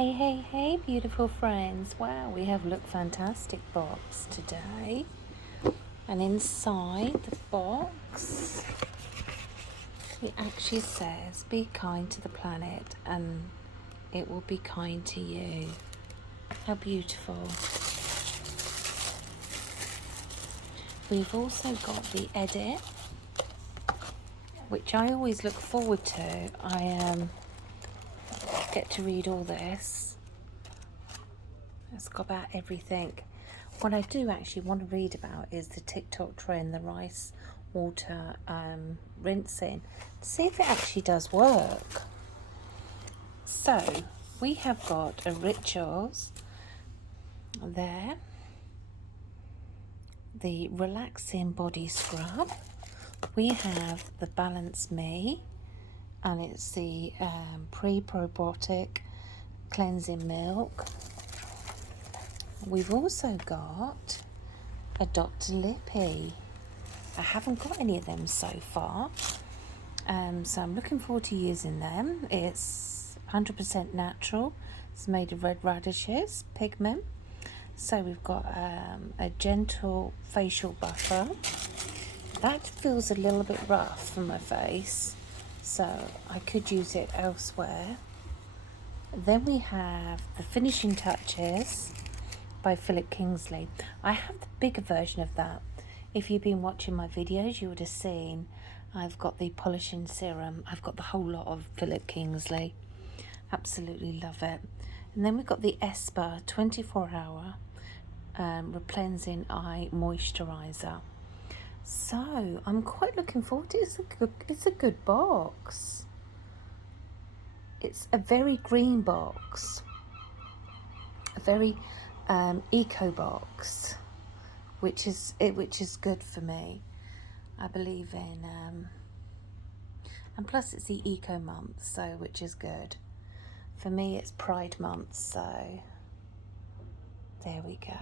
Hey, beautiful friends. Wow, we have Look Fantastic box today. And inside the box, it actually says, be kind to the planet and it will be kind to you. How beautiful. We've also got the edit, which I always look forward to. I get to read all this. It's got about everything. What I do actually want to read about is the TikTok trend, the rice water rinsing, to see if it actually does work. So we have got a rituals there, the relaxing body scrub. We have the Balance Me, and it's the pre-probiotic cleansing milk. We've also got a Dr. Lippy. I haven't got any of them so far, so I'm looking forward to using them. It's 100% natural. It's made of red radishes pigment. So we've got a gentle facial buffer. That feels a little bit rough for my face, so I could use it elsewhere. Then we have the Finishing Touches by Philip Kingsley. I have the bigger version of that. If you've been watching my videos, you would have seen I've got the polishing serum. I've got the whole lot of Philip Kingsley. Absolutely love it. And then we've got the Esper 24-hour Replenishing Eye Moisturizer. So I'm quite looking forward to it. It's a good box. It's a very green box, a very eco box, which is good for me. I believe in and plus it's the eco month, so which is good for me. It's Pride month, so there we go.